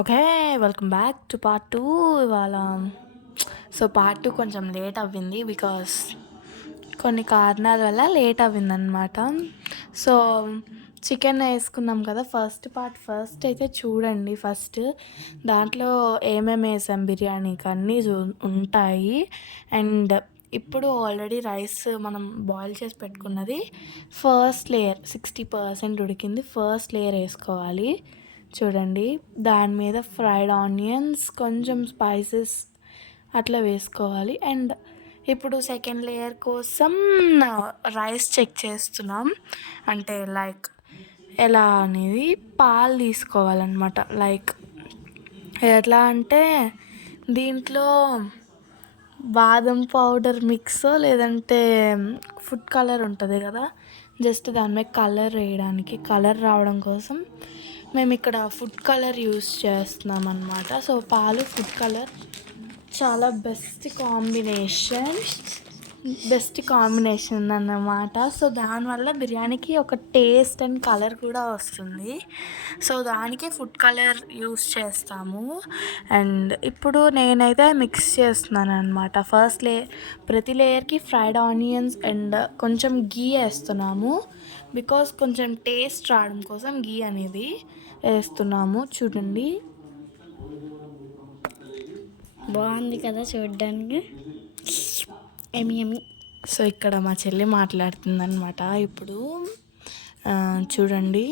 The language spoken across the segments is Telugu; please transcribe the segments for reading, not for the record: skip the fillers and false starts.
Okay. Welcome back to part 2 ఇవాళ. పార్ట్ 2 కొంచెం లేట్ అవ్వింది. బికాస్ కొన్ని కారణాల వల్ల లేట్ అవ్విందనమాట. సో, చికెన్ వేసుకున్నాం కదా! ఫస్ట్ అయితే చూడండి. దాంట్లో ఏమేమి వేసాం బిర్యానీకి అన్నీ ఉంటాయి. అండ్ ఇప్పుడు ఆల్రెడీ రైస్ మనం బాయిల్ చేసి పెట్టుకున్నది ఫస్ట్ లేయర్ 60% ఉడికింది. ఫస్ట్ లేయర్ వేసుకోవాలి. చూడండి, దాని మీద ఫ్రైడ్ ఆనియన్స్, కొంచెం స్పైసెస్ అట్లా వేసుకోవాలి. అండ్ ఇప్పుడు సెకండ్ లేయర్ కోసం రైస్ చెక్ చేస్తున్నాం. అంటే లైక్ ఎలా అనేది పాలు తీసుకోవాలన్నమాట. లైక్ ఎట్లా అంటే దీంట్లో బాదం పౌడర్ మిక్స్ లేదంటే ఫుడ్ కలర్ ఉంటుంది కదా, జస్ట్ దాని మీద కలర్ వేయడానికి, కలర్ రావడం కోసం మేము ఇక్కడ ఫుడ్ కలర్ యూస్ చేస్తున్నాం అన్నమాట. సో పాలు, ఫుడ్ కలర్ చాలా బెస్ట్ కాంబినేషన్ అన్నమాట. సో దానివల్ల బిర్యానీకి ఒక టేస్ట్ అండ్ కలర్ కూడా వస్తుంది. సో దానికి ఫుడ్ కలర్ యూస్ చేస్తాము. అండ్ ఇప్పుడు నేనైతే మిక్స్ చేస్తున్నాను అనమాట. ప్రతి లేయర్కి ఫ్రైడ్ ఆనియన్స్ అండ్ కొంచెం గీ వేస్తున్నాము. బికాస్ కొంచెం టేస్ట్ రావడం కోసం గీ అనేది వేస్తున్నాము. చూడండి, బాగుంది కదా చూడడానికి. ఎమి. సో ఇక్కడ మా చెల్లి మాట్లాడుతుందన్నమాట. ఇప్పుడు చూడండి,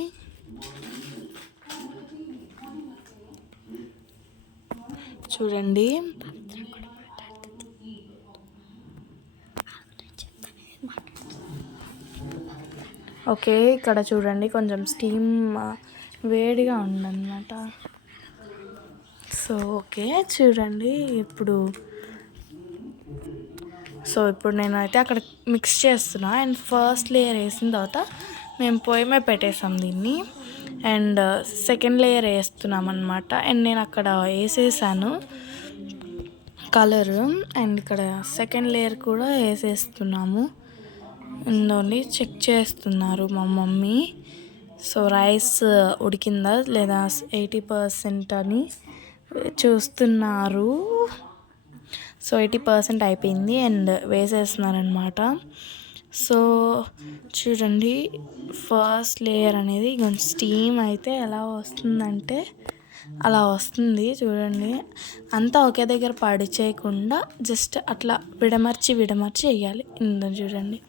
ఓకే. ఇక్కడ చూడండి, కొంచెం స్టీమ్ వేడిగా ఉందన్నమాట. సో ఓకే, చూడండి ఇప్పుడు నేనైతే అక్కడ మిక్స్ చేస్తున్నా. అండ్ ఫస్ట్ లేయర్ వేసిన తర్వాత మేము పొయ్యి మీద పెట్టేసాం దీన్ని. అండ్ సెకండ్ లేయర్ వేస్తున్నాం అనమాట. అండ్ నేను అక్కడ వేసేసాను కలరు. అండ్ ఇక్కడ సెకండ్ లేయర్ కూడా వేసేస్తున్నాము. ఇందులో చెక్ చేస్తున్నారు మా మమ్మీ. సో రైస్ ఉడికిందా లేదా 80% అని చూస్తున్నారు. సో 80% అయిపోయింది అండ్ వేసేస్తున్నారనమాట. సో చూడండి, ఫస్ట్ లేయర్ అనేది కొంచెం స్టీమ్ అయితే ఎలా వస్తుందంటే అలా వస్తుంది. చూడండి, అంతా ఒకే దగ్గర చేయకుండా జస్ట్ అట్లా విడమర్చి వేయాలి. ఇందులో చూడండి,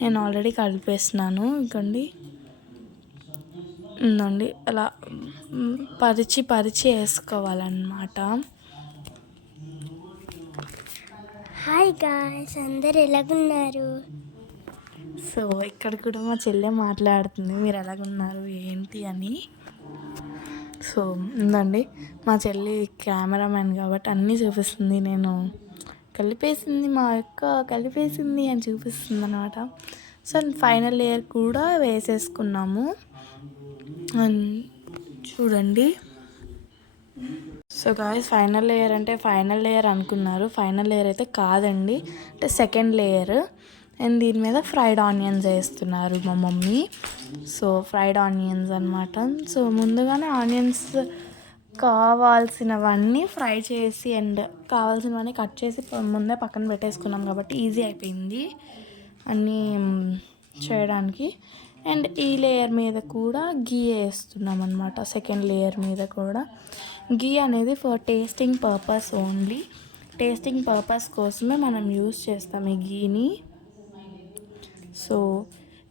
నేను ఆల్రెడీ కలిపేస్తున్నాను. ఇంకోండి అలా పరిచి వేసుకోవాలన్నమాట. హాయ్ గాయ్స్, అందరు ఎలాగున్నారు? సో ఇక్కడ కూడా మా చెల్లె మాట్లాడుతుంది, మీరు ఎలాగున్నారు ఏంటి అని. సో ఉందండి, మా చెల్లి కెమెరామ్యాన్ కాబట్టి అన్నీ చూపిస్తుంది. నేను మా అక్క కలిపేసింది అని చూపిస్తుంది అనమాట. సో ఫైనల్ లేయర్ కూడా వేసేసుకున్నాము. అండ్ చూడండి, సో గాయ్స్, ఫైనల్ లేయర్ అంటే ఫైనల్ లేయర్ అనుకున్నారు. ఫైనల్ లేయర్ అయితే కాదండి, అంటే సెకండ్ లేయర్. అండ్ దీని మీద ఫ్రైడ్ ఆనియన్స్ వేస్తున్నారు మా మమ్మీ. సో ఫ్రైడ్ ఆనియన్స్ అనమాట. సో ముందుగానే ఆనియన్స్ కావాల్సినవన్నీ ఫ్రై చేసి అండ్ కావాల్సినవన్నీ కట్ చేసి ముందే పక్కన పెట్టేసుకున్నాం కాబట్టి ఈజీ అయిపోయింది అన్నీ చేయడానికి. అండ్ ఈ లేయర్ మీద కూడా గీ వేస్తున్నాం అనమాట. సెకండ్ లేయర్ మీద కూడా గీ అనేది for tasting purpose only. Tasting purpose కోసమే మనం యూస్ చేస్తాం ఈ గీని. సో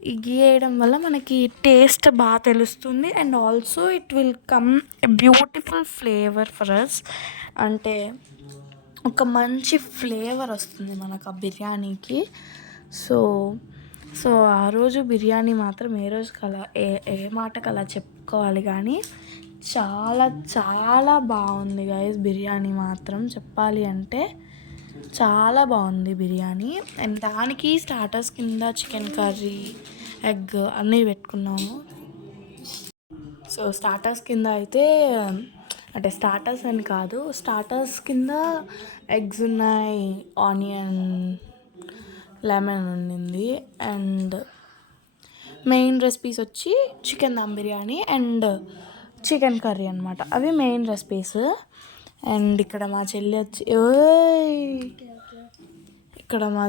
ఈ గీ వేయడం వల్ల మనకి టేస్ట్ బాగా తెలుస్తుంది. And also it will come a beautiful flavour for us. అంటే ఒక మంచి ఫ్లేవర్ వస్తుంది మనకు ఆ బిర్యానీకి. సో ఆ రోజు బిర్యానీ మాత్రం ఏ రోజుకి అలా ఏ మాటకు అలా చెప్పుకోవాలి. కానీ చాలా చాలా బాగుంది గైస్ బిర్యానీ మాత్రం. చెప్పాలి అంటే చాలా బాగుంది బిర్యానీ. అండ్ దానికి స్టార్టర్స్ కింద చికెన్ కర్రీ, ఎగ్ అన్నీ పెట్టుకున్నాము. సో స్టార్టర్స్ కింద అయితే, అంటే స్టార్టర్స్ అని కాదు, స్టార్టర్స్ కింద ఎగ్స్ ఉన్నాయి, ఆనియన్, లెమన్ ఉండింది. అండ్ మెయిన్ రెసిపీస్ వచ్చి chicken dum biryani and chicken curry అనమాట. అవి మెయిన్ రెసిపీస్. అండ్ ఇక్కడ మా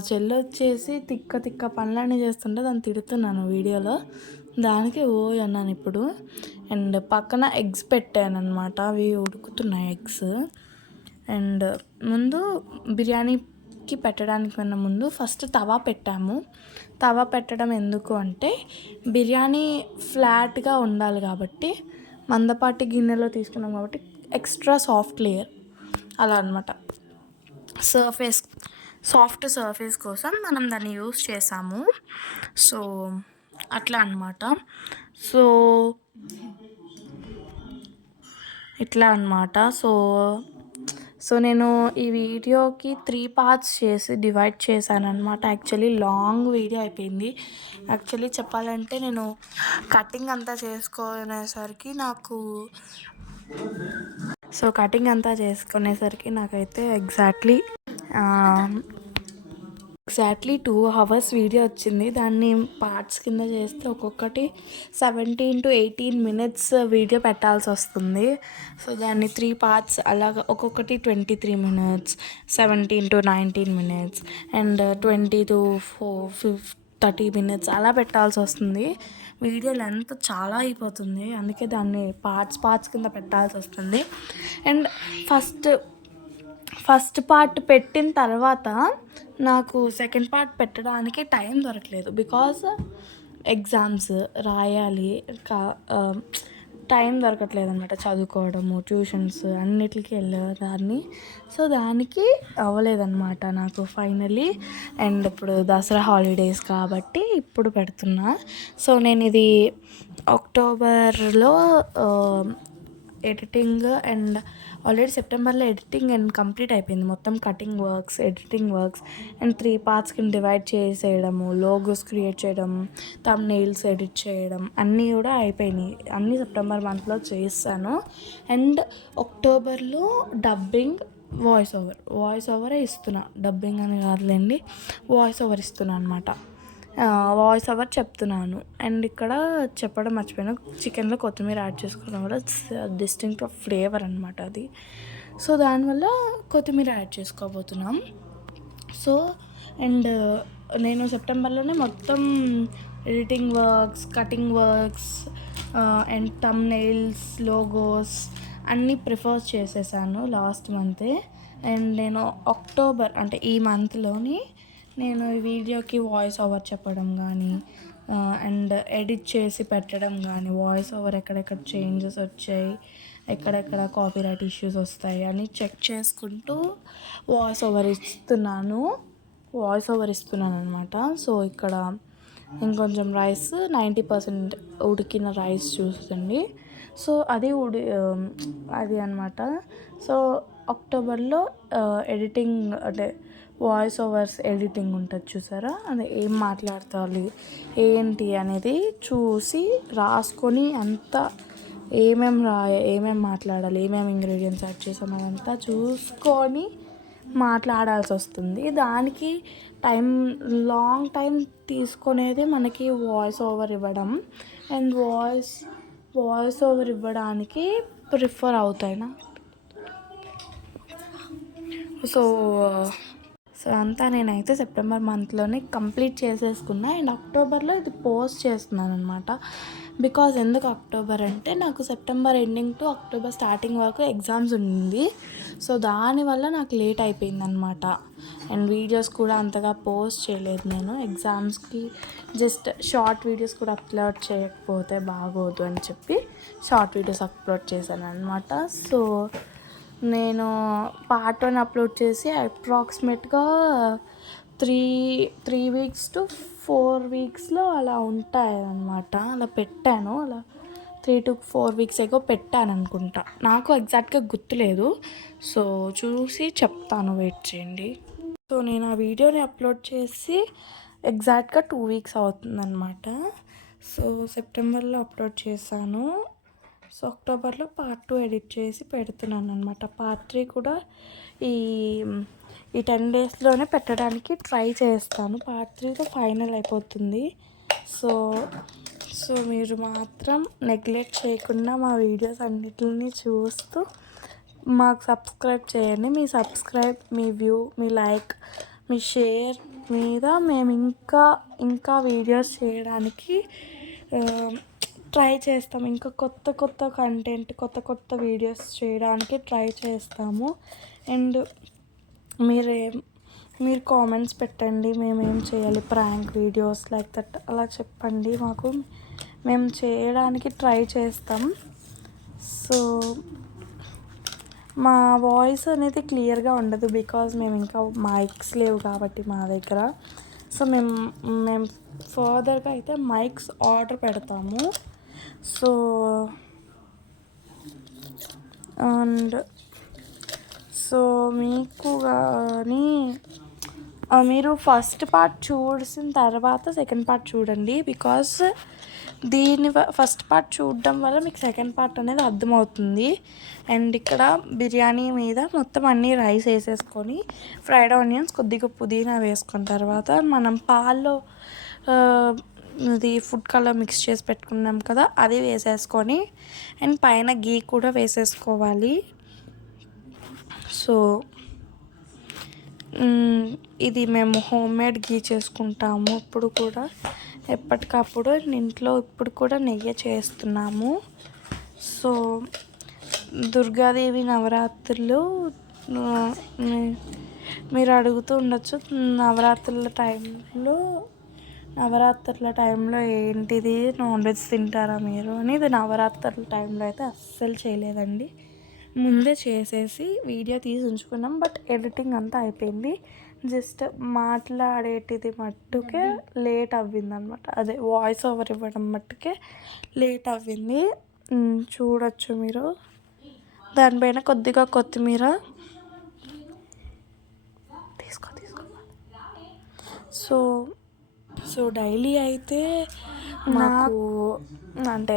చెల్లి వచ్చేసి తిక్క పనులన్నీ చేస్తుంటే దాన్ని తిడుతున్నాను వీడియోలో. దానికి అన్నాను ఇప్పుడు. అండ్ పక్కన ఎగ్స్ పెట్టాను అనమాట, అవి ఉడుకుతున్నాయి ఎగ్స్. అండ్ ముందు బిర్యానీకి పెట్టడానికి కన్నా ముందు ఫస్ట్ తవా పెట్టాము. తవా పెట్టడం ఎందుకు అంటే బిర్యానీ ఫ్లాట్గా ఉండాలి కాబట్టి, మందపాటి గిన్నెలో తీసుకున్నాం కాబట్టి ఎక్స్ట్రా సాఫ్ట్ లేయర్ అలా అనమాట. సాఫ్ట్ సర్ఫేస్ కోసం మనం దాన్ని యూస్ చేసాము. సో అట్లా అనమాట. సో ఇట్లా అనమాట. సో నేను ఈ వీడియోకి 3 parts చేసి డివైడ్ చేశాను అనమాట. యాక్చువల్లీ లాంగ్ వీడియో అయిపోయింది. యాక్చువల్లీ చెప్పాలంటే నేను కటింగ్ అంతా చేసుకునేసరికి నాకైతే ఎగ్జాక్ట్లీ 2 hours వీడియో వచ్చింది. దాన్ని పార్ట్స్ కింద చేస్తే ఒక్కొక్కటి 17 to 18 minutes వీడియో పెట్టాల్సి వస్తుంది. సో దాన్ని 3 parts అలాగా ఒక్కొక్కటి 23 minutes, 17 to 19 minutes and 20 to 30 minutes అలా పెట్టాల్సి వస్తుంది. వీడియో లెంత్ చాలా అయిపోతుంది, అందుకే దాన్ని పార్ట్స్ కింద పెట్టాల్సి వస్తుంది. అండ్ ఫస్ట్ పార్ట్ పెట్టిన తర్వాత నాకు సెకండ్ పార్ట్ పెట్టడానికి టైం దొరకలేదు. బికాజ్ ఎగ్జామ్స్ రాయాలి, టైం దొరకట్లేదు అనమాట. చదువుకోవడము, ట్యూషన్స్ అన్నిటికీ వెళ్ళేదాన్ని. సో దానికి అవ్వలేదన్నమాట నాకు ఫైనలీ. అండ్ ఇప్పుడు దసరా హాలిడేస్ కాబట్టి ఇప్పుడు పెడుతున్నా. సో నేను ఇది అక్టోబర్లో ఎడిటింగ్ అండ్ ఆల్రెడీ సెప్టెంబర్లో ఎడిటింగ్ అండ్ కంప్లీట్ అయిపోయింది మొత్తం. Cutting works, editing works and 3 parts కింద డివైడ్ చేసేయడము, లోగోస్ క్రియేట్ చేయడం, థంబ్నెయిల్స్ ఎడిట్ చేయడం అన్నీ కూడా అయిపోయినాయి. అన్నీ సెప్టెంబర్ మంత్లో చేస్తాను. అండ్ అక్టోబర్లో డబ్బింగ్, వాయిస్ ఓవరే ఇస్తున్నా. డబ్బింగ్ అని కాదులేండి, వాయిస్ ఓవర్ ఇస్తున్నా అనమాట. వాయిస్ ఓవర్ చెప్తున్నాను. అండ్ ఇక్కడ చెప్పడం మర్చిపోయాను, చికెన్లో కొత్తిమీర యాడ్ చేసుకోవడం వల్ల డిస్టింక్ట్ ఆఫ్ ఫ్లేవర్ అనమాట అది. సో దానివల్ల కొత్తిమీర యాడ్ చేసుకోబోతున్నాం. సో అండ్ నేను సెప్టెంబర్లోనే మొత్తం editing works, cutting works and thumbnails, logos అన్నీ ప్రిఫర్ చేసేసాను లాస్ట్ మంతే. అండ్ నేను అక్టోబర్ అంటే ఈ మంత్లోని నేను ఈ వీడియోకి వాయిస్ ఓవర్ చెప్పడం కానీ అండ్ ఎడిట్ చేసి పెట్టడం కానీ, వాయిస్ ఓవర్ ఎక్కడెక్కడ చేంజెస్ వచ్చాయి, ఎక్కడెక్కడ కాపీరైట్ ఇష్యూస్ వస్తాయి అని చెక్ చేసుకుంటూ వాయిస్ ఓవర్ ఇస్తున్నాను అనమాట. సో ఇక్కడ ఇంకొంచెం రైస్ 90% ఉడికిన రైస్ చూస్తుంది. సో అది అనమాట. సో అక్టోబర్లో ఎడిటింగ్ అంటే వాయిస్ ఓవర్స్ ఎడిటింగ్ ఉంటుంది చూసారా, అది ఏం మాట్లాడాలి ఏంటి అనేది చూసి రాసుకొని అంతా ఏమేమి మాట్లాడాలి, ఏమేమి ఇంగ్రీడియంట్స్ యాడ్ చేసాం అదంతా చూసుకొని మాట్లాడాల్సి వస్తుంది. దానికి లాంగ్ టైం తీసుకునేది మనకి వాయిస్ ఓవర్ ఇవ్వడం. అండ్ వాయిస్ ఓవర్ ఇవ్వడానికి ప్రిఫర్ అవుతాయినా. సో అంతా నేనైతే సెప్టెంబర్ మంత్లోనే కంప్లీట్ చేసేసుకున్నా. అండ్ అక్టోబర్లో ఇది పోస్ట్ చేస్తున్నాను అనమాట. బికాజ్ ఎందుకు అక్టోబర్ అంటే నాకు September ending to October starting వరకు ఎగ్జామ్స్ ఉంది. సో దానివల్ల నాకు లేట్ అయిపోయిందనమాట. అండ్ వీడియోస్ కూడా అంతగా పోస్ట్ చేయలేదు నేను. ఎగ్జామ్స్కి జస్ట్ షార్ట్ వీడియోస్ కూడా అప్లోడ్ చేయకపోతే బాగోదు అని చెప్పి షార్ట్ వీడియోస్ అప్లోడ్ చేశాను అనమాట. సో నేను పార్ట్ 1 అప్లోడ్ చేసి అప్రాక్సిమేట్గా 3 weeks to 4 weeksలో అలా ఉంటాయి అన్నమాట. అలా పెట్టాను, అలా 3 to 4 weeks ఎగో పెట్టాను అనుకుంటా, నాకు ఎగ్జాక్ట్గా గుర్తులేదు. సో చూసి చెప్తాను, వెయిట్ చేయండి. సో నేను ఆ వీడియోని అప్లోడ్ చేసి ఎగ్జాక్ట్గా 2 weeks అవుతుందన్నమాట. సో సెప్టెంబర్లో అప్లోడ్ చేశాను. సో అక్టోబర్లో పార్ట్ 2 ఎడిట్ చేసి పెడుతున్నాను అనమాట. పార్ట్ 3 కూడా ఈ 10 daysలోనే పెట్టడానికి ట్రై చేస్తాను. పార్ట్ 3తో ఫైనల్ అయిపోతుంది. సో మీరు మాత్రం నెగ్లెక్ట్ చేయకుండా మా వీడియోస్ అన్నిటిని చూస్తూ మాకు సబ్స్క్రైబ్ చేయండి. మీ సబ్స్క్రైబ్, మీ వ్యూ, మీ లైక్, మీ షేర్ మీద మేము ఇంకా వీడియోస్ చేయడానికి ట్రై చేస్తాం. ఇంకా కొత్త కంటెంట్, కొత్త వీడియోస్ చేయడానికి ట్రై చేస్తాము. అండ్ మీరు కామెంట్స్ పెట్టండి, మేమేం చేయాలి, ప్రాంక్ వీడియోస్ లైక్ దట్ అలా చెప్పండి మాకు, మేము చేయడానికి ట్రై చేస్తాం. సో మా వాయిస్ అనేది క్లియర్గా ఉండదు బికాజ్ మేము ఇంకా మైక్స్ లేవు కాబట్టి మా దగ్గర. సో మేము ఫర్దర్గా అయితే మైక్స్ ఆర్డర్ పెడతాము. సో అండ్ మీకు కానీ మీరు ఫస్ట్ పార్ట్ చూసిన తర్వాత సెకండ్ పార్ట్ చూడండి. బికాస్ ఫస్ట్ పార్ట్ చూడడం వల్ల మీకు సెకండ్ పార్ట్ అనేది అర్థమవుతుంది. అండ్ ఇక్కడ బిర్యానీ మీద మొత్తం అన్నీ రైస్ వేసేసుకొని ఫ్రైడ్ ఆనియన్స్, కొద్దిగా పుదీనా వేసుకున్న తర్వాత మనం పాల్లో ఇది ఫుడ్ కలర్ మిక్స్ చేసి పెట్టుకున్నాం కదా, అది వేసేసుకొని అండ్ పైన గీ కూడా వేసేసుకోవాలి. సో ఇది మేము హోమ్ మేడ్ గీ చేసుకుంటాము. ఇప్పుడు కూడా ఎప్పటికప్పుడు ఇంట్లో ఇప్పుడు కూడా నెయ్యి చేస్తున్నాము. సో దుర్గాదేవి నవరాత్రులు మీరు అడుగుతూ ఉండొచ్చు, నవరాత్రుల టైంలో ఏంటిది నాన్ వెజ్ తింటారా మీరు అని. ఇది నవరాత్రుల టైంలో అయితే అస్సలు చేయలేదండి, ముందే చేసేసి వీడియో తీసి ఉంచుకున్నాం. బట్ ఎడిటింగ్ అంతా అయిపోయింది, జస్ట్ మాట్లాడేటిది మట్టుకే లేట్ అవ్వింది అనమాట. అదే వాయిస్ ఓవర్ ఇవ్వడం మట్టుకే లేట్ అవ్వింది. చూడొచ్చు మీరు. దానిపైన కొద్దిగా కొత్తిమీర తీసుకో. సో డైలీ అయితే మాకు అంటే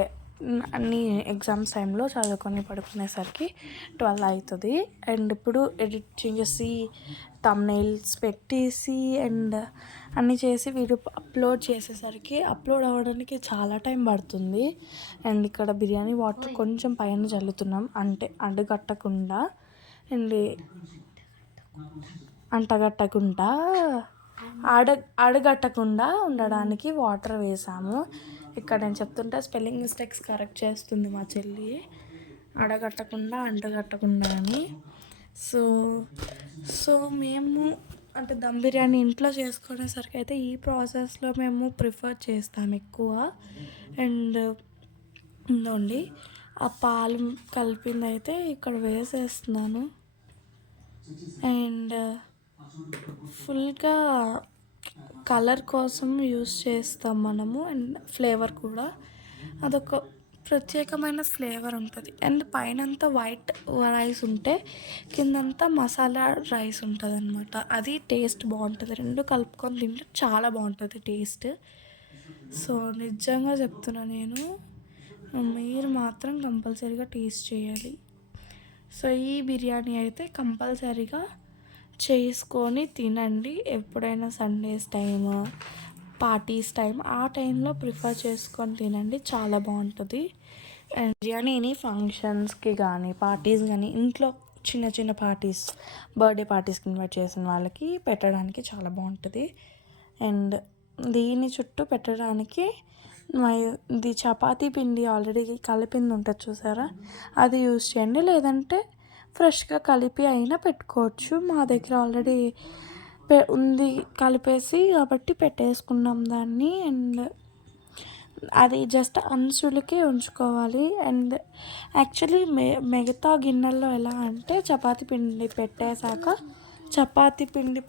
అన్ని ఎగ్జామ్స్ టైంలో చదువుకొని పడుకునేసరికి 12 అవుతుంది. అండ్ ఇప్పుడు ఎడిట్ చేసి థంబ్నెయిల్స్ పెట్టేసి అండ్ అన్నీ చేసి వీడియో అప్లోడ్ అవ్వడానికి చాలా టైం పడుతుంది. అండ్ ఇక్కడ బిర్యానీ వాటర్ కొంచెం పైన చల్లుతున్నాం, అంటే అంటగట్టకుండా అడగట్టకుండా ఉండడానికి వాటర్ వేసాము. ఇక్కడ నేను చెప్తుంటే స్పెల్లింగ్ మిస్టేక్స్ కరెక్ట్ చేస్తుంది మా చెల్లి, అంటగట్టకుండా అని. సో మేము అంటే దమ్ బిర్యానీ ఇంట్లో చేసుకునేసరికి అయితే ఈ ప్రాసెస్లో మేము ప్రిఫర్ చేస్తాం ఎక్కువ. అండ్ ఇంకోండి ఆ పాలు కలిపింది అయితే ఇక్కడ వేసేస్తున్నాను. అండ్ ఫుల్గా కలర్ కోసం యూస్ చేస్తాం మనము. అండ్ ఫ్లేవర్ కూడా అదొక ప్రత్యేకమైన ఫ్లేవర్ ఉంటుంది. అండ్ పైనంతా వైట్ రైస్ ఉంటే కిందంతా మసాలా రైస్ ఉంటుంది అనమాట. అది టేస్ట్ బాగుంటుంది, రెండు కలుపుకొని తింటే చాలా బాగుంటుంది టేస్ట్. సో నిజంగా చెప్తున్నా నేను, మీరు మాత్రం కంపల్సరీగా టేస్ట్ చేయాలి. సో ఈ బిర్యానీ అయితే కంపల్సరీగా చేసుకొని తినండి. ఎప్పుడైనా సండేస్ టైమ్, పార్టీస్ టైం, ఆ టైంలో ప్రిఫర్ చేసుకొని తినండి, చాలా బాగుంటుంది. అండ్ బిర్యానీని ఫంక్షన్స్కి కానీ పార్టీస్ కానీ ఇంట్లో చిన్న పార్టీస్, బర్త్డే పార్టీస్కి ఇన్వైట్ చేసిన వాళ్ళకి పెట్టడానికి చాలా బాగుంటుంది. అండ్ దీని చుట్టూ పెట్టడానికి ఇది చపాతీ పిండి ఆల్రెడీ కలిపింది ఉంటుంది చూసారా, అది యూస్ చేయండి. లేదంటే ఫ్రెష్గా కలిపి అయినా పెట్టుకోవచ్చు. మా దగ్గర ఆల్రెడీ ఉంది కలిపేసి కాబట్టి పెట్టేసుకున్నాం దాన్ని. అండ్ అది జస్ట్ అంచులకి ఉంచుకోవాలి. అండ్ యాక్చువల్లీ మిగతా గిన్నెల్లో ఎలా అంటే చపాతీ పిండి పెట్టేశాక చపాతీ పిండి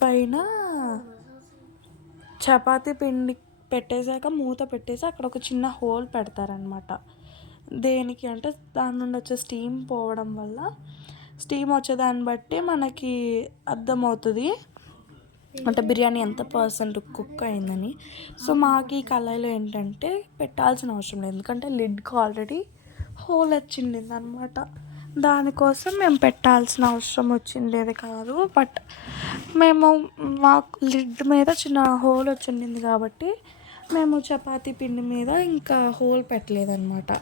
పెట్టేశాక మూత పెట్టేసి అక్కడ ఒక చిన్న హోల్ పెడతారనమాట. దేనికి అంటే దాని నుండి వచ్చే స్టీమ్ పోవడం వల్ల, స్టీమ్ వచ్చేదాన్ని బట్టి మనకి అర్థమవుతుంది అంటే బిర్యానీ ఎంత పర్సెంట్ కుక్ అయిందని. సో మాకు ఈ కళాయిలో ఏంటంటే పెట్టాల్సిన అవసరం లేదు, ఎందుకంటే లిడ్కి ఆల్రెడీ హోల్ వచ్చింది అనమాట. దానికోసం మేము పెట్టాల్సిన అవసరం వచ్చిండేది కాదు. బట్ మాకు లిడ్ మీద చిన్న హోల్ వచ్చింది కాబట్టి మేము చపాతీ పిండి మీద ఇంకా హోల్ పెట్టలేదన్నమాట.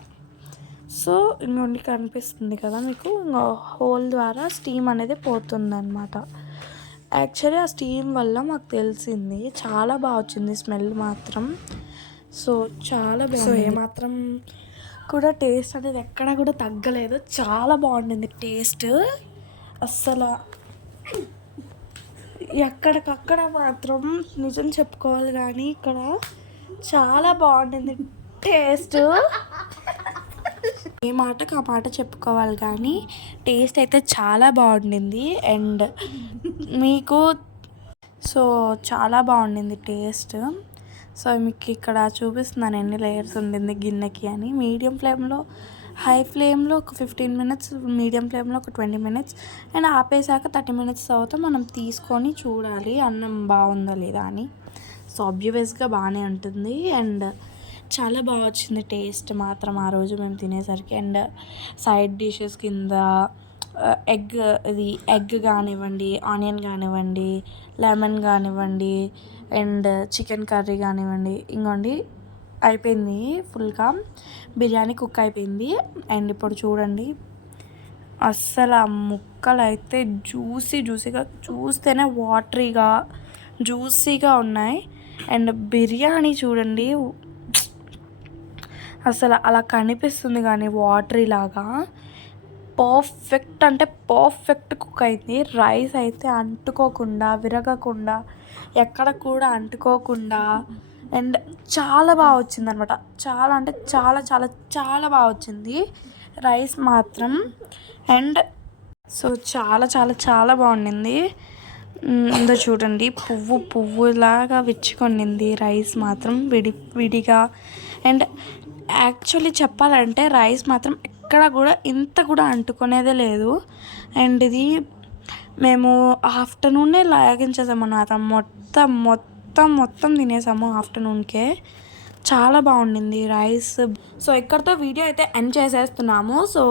సో ఇంకొండి కనిపిస్తుంది కదా మీకు, ఇంకా హోల్ ద్వారా స్టీమ్ అనేది పోతుందన్నమాట. యాక్చువల్లీ ఆ స్టీమ్ వల్ల మాకు తెలిసింది చాలా బాగా వచ్చింది స్మెల్ మాత్రం. సో చాలా బాగుంది. సో ఏమాత్రం కూడా టేస్ట్ అనేది ఎక్కడా కూడా తగ్గలేదు, చాలా బాగుండింది టేస్ట్. అస్సలు ఎక్కడికక్కడ మాత్రం నిజం చెప్పుకోవాలి కానీ ఇక్కడ చాలా బాగుండింది టేస్ట్. ఏ మాటకు ఆ మాట చెప్పుకోవాలి కానీ టేస్ట్ అయితే చాలా బాగుండింది. అండ్ మీకు సో చాలా బాగుండింది టేస్ట్. సో మీకు ఇక్కడ చూపిస్తున్నాను ఎన్ని లేయర్స్ ఉండింది గిన్నెకి అని. మీడియం ఫ్లేమ్లో, హై ఫ్లేమ్లో ఒక 15 minutes, మీడియం ఫ్లేమ్లో ఒక 20 minutes, అండ్ ఆపేసాక 30 minutes తర్వాత మనం తీసుకొని చూడాలి అన్నం బాగుందా లేదా అని. సో ఆబ్వియస్గా బాగానే ఉంటుంది అండ్ చాలా బాగా వచ్చింది టేస్ట్ మాత్రం ఆ రోజు మేము తినేసరికి. అండ్ సైడ్ డిషెస్ కింద ఎగ్ కానివ్వండి, ఆనియన్ కానివ్వండి, లెమన్ కానివ్వండి, అండ్ చికెన్ కర్రీ కానివ్వండి, ఇంకోండి అయిపోయింది ఫుల్గా. బిర్యానీ కుక్ అయిపోయింది. అండ్ ఇప్పుడు చూడండి అస్సలు ఆ ముక్కలు అయితే జ్యూసీగా, చూస్తేనే వాటరీగా జ్యూసీగా ఉన్నాయి. అండ్ బిర్యానీ చూడండి అసలు అలా కనిపిస్తుంది కానీ వాటరీ లాగా పర్ఫెక్ట్ అంటే పర్ఫెక్ట్ కుక్ అయింది. రైస్ అయితే అంటుకోకుండా, విరగకుండా, ఎక్కడ కూడా అంటుకోకుండా అండ్ చాలా బాగా వచ్చింది అనమాట. చాలా అంటే చాలా చాలా చాలా బాగా వచ్చింది రైస్ మాత్రం. అండ్ సో చాలా చాలా చాలా బాగుండింది. ఇందో చూడండి పువ్వులాగా విచ్చుకొనింది రైస్ మాత్రం విడిగా. అండ్ యాక్చువల్లీ చెప్పాలంటే రైస్ మాత్రం ఎక్కడ కూడా ఇంత కూడా అంటుకునేదే లేదు. అండ్ ఇది మేము ఆఫ్టర్నూనే లాగించేసామన్నమాట. మొత్తం తినేసాము ఆఫ్టర్నూన్కే. చాలా బాగుండింది రైస్. సో ఇక్కడితో వీడియో అయితే ఎండ్ చేసేస్తున్నాము. So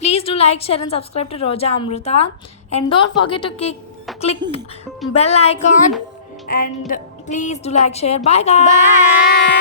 please do like, share and subscribe to Roja Amrutha. And don't forget to click bell icon and please do like, share. Bye guys. Bye.